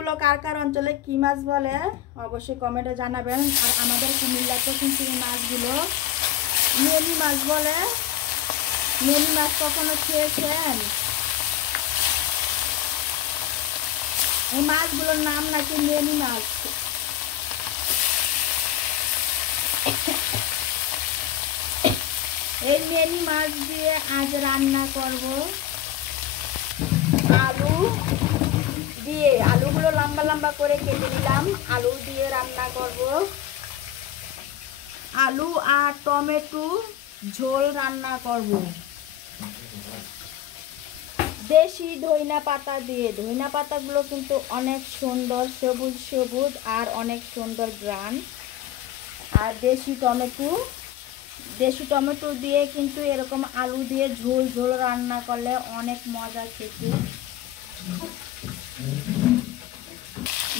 মাছগুলো কার কার অঞ্চলে কি মাছ বলে অবশ্যই কমেন্টে জানাবেন। আর আমাদের কুমিল্লাতে কিন্তু এই মাছগুলো মেনি মাছ বলে। মেনি মাছ কখনো খেয়েছেন? এই মাছগুলোর নাম নাকি মেনি মাছ। এই মেনি মাছ দিয়ে আজ রান্না করব আলু দিয়ে। আলুগুলো লম্বা লম্বা করে কেটে নিলাম। আলু দিয়ে রান্না করব। আলু আর টমেটো ঝোল রান্না করব দেশি ধইনা পাতা দিয়ে। ধইনা পাতাগুলো কিন্তু অনেক সুন্দর, সবুজ সবুজ আর অনেক সুন্দর গ্রান। আর দেশি টমেটো দিয়ে কিন্তু এরকম আলু দিয়ে ঝোল ঝোল রান্না করলে অনেক মজা খেতে।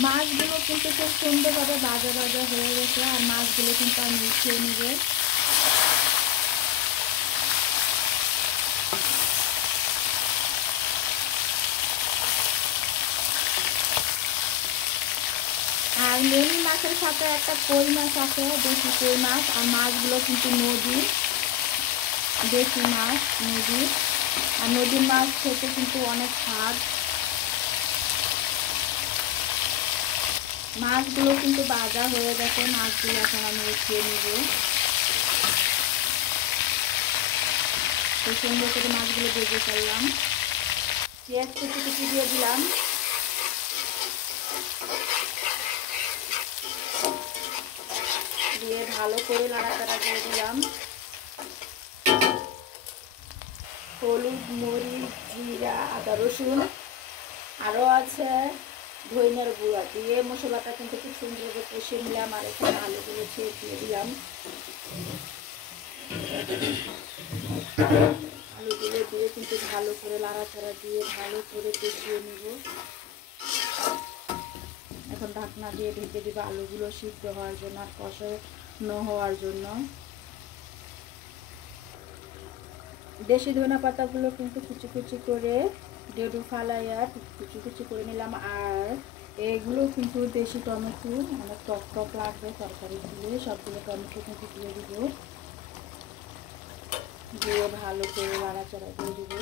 মাছগুলো কিন্তু খুব সুন্দরভাবে ভাজা ভাজা হয়ে গেছে। আর মাছগুলো কিন্তু আমি মিশিয়ে নেব। আর মেনি মাছের সাথে একটা কই মাছ আছে, দেশি কই মাছ। আর মাছগুলো কিন্তু নদীর দেশি মাছ, নদীর। আর নদীর মাছ খেতে কিন্তু অনেক স্বাদ। মাছগুলো কিন্তু ভাজা হয়ে গেছে। মাছগুলো এখন আমি উঠিয়ে নেব। তো সুন্দর করে মাছগুলো ভেজে ফেললাম। পেঁয়াজ কুচি কুচি দিয়ে দিলাম। দিয়ে ভালো করে নাড়াচাড়া দিয়ে দিলাম। হলুদ, মরিচ, জিরা, আদা, রসুন, আরও আছে ধইনার গুঁড়া দিয়ে মশলাটা কিন্তু খুব সুন্দরভাবে কষিয়ে নিলাম। আর এখানে আলুগুলো দিয়ে দিলাম। আলুগুলো দিয়ে কিন্তু ভালো করে নাড়াচাড়া দিয়ে ভালো করে কষিয়ে নিব। এখন ঢাকনা দিয়ে ঢেকে দিব আলুগুলো সিদ্ধ হওয়ার জন্য আর কষানো হওয়ার জন্য। দেশি ধনে পাতাগুলো কিন্তু কুচি কুচি করে ডেডু ফালাইয়া কুচি কুচি করে নিলাম। আর এগুলো কিন্তু দেশি টমেটো, মানে টক টক লাগবে তরকারি দিয়ে। সবগুলো টমেটো কিন্তু দিয়ে দিব। দিয়ে ভালো করে নাড়াচাড়া দিয়ে দিব।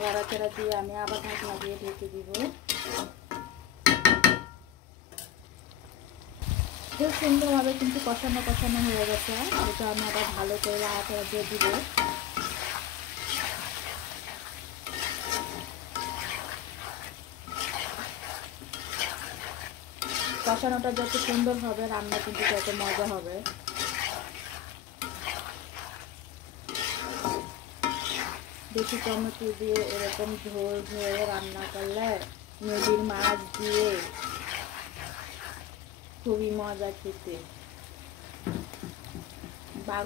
নাড়াচাড়া দিয়ে আমি আবার ঢাকনা দিয়ে ঢেকে দিব। খুব সুন্দরভাবে কিন্তু কষানো হয়ে গেছে। এটা আমি আবার ভালো করে নাড়াচাড়া দিয়ে দিব। কষানোটা যত সুন্দর হবে রান্না কিন্তু তত মজা হবে। দেশি টমেটো দিয়ে এরকম ঝোল ঝোল রান্না করলে নদীর মাছ দিয়ে খুবই মজা খেতে। বা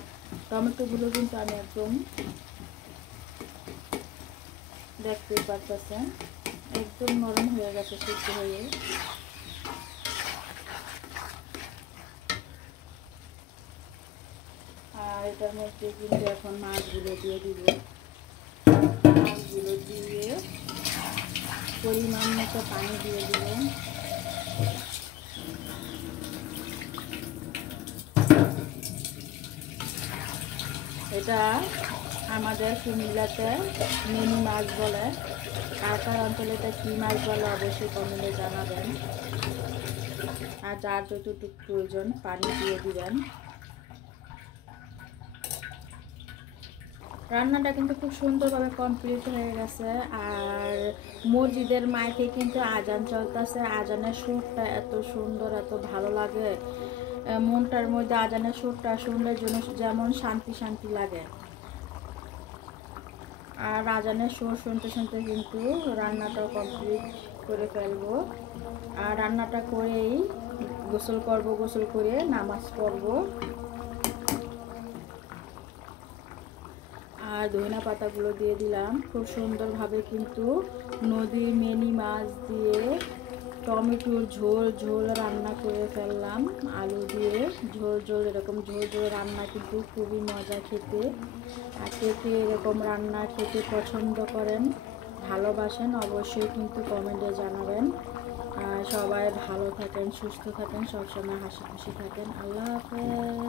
টমেটোগুলো কিন্তু আমি একদম দেখতেই পাচ্ছেন একদম নরম হয়ে গেছে সিদ্ধ হয়ে। আর এটার মধ্যে কিন্তু এখন মাছগুলো দিয়ে দিব। মাছগুলো দিয়ে পরিমাণ মতো পানি দিয়ে দিব। এটা আমাদের কুমিল্লাতে মিনি মাছ বলে। কার কার অঞ্চলে এটা কী মাছ বলে অবশ্যই কমেন্টে জানাবেন। আর যার যতটুকু প্রয়োজন পানি দিয়ে দিবেন। রান্নাটা কিন্তু খুব সুন্দরভাবে কমপ্লিট হয়ে গেছে। আর মসজিদের মাইকে কিন্তু আজান চলতেছে। আজানের সুরটা এত সুন্দর, এত ভালো লাগে। মনটার মধ্যে আজানের সুরটা শুনলে যেমন শান্তি শান্তি লাগে। আর আজানের সুর শুনতে শুনতে কিন্তু রান্নাটা কমপ্লিট করে ফেলবো। আর রান্নাটা করেই গোসল করব। গোসল করে নামাজ পড়ব। আর ধনিয়া পাতাগুলো দিয়ে দিলাম। খুব সুন্দরভাবে কিন্তু নদীর মেনি মাছ দিয়ে টমেটোর ঝোল ঝোল রান্না করে ফেললাম। আলু দিয়ে ঝোল ঝোল, এরকম ঝোল ঝোল রান্না কিন্তু খুবই মজা খেতে। আর কে এরকম রান্না খেতে পছন্দ করেন, ভালোবাসেন অবশ্যই কিন্তু কমেন্টে জানাবেন। সবাই ভালো থাকেন, সুস্থ থাকেন, সবসময় হাসি খুশি থাকেন। আল্লাহ হাফেজ।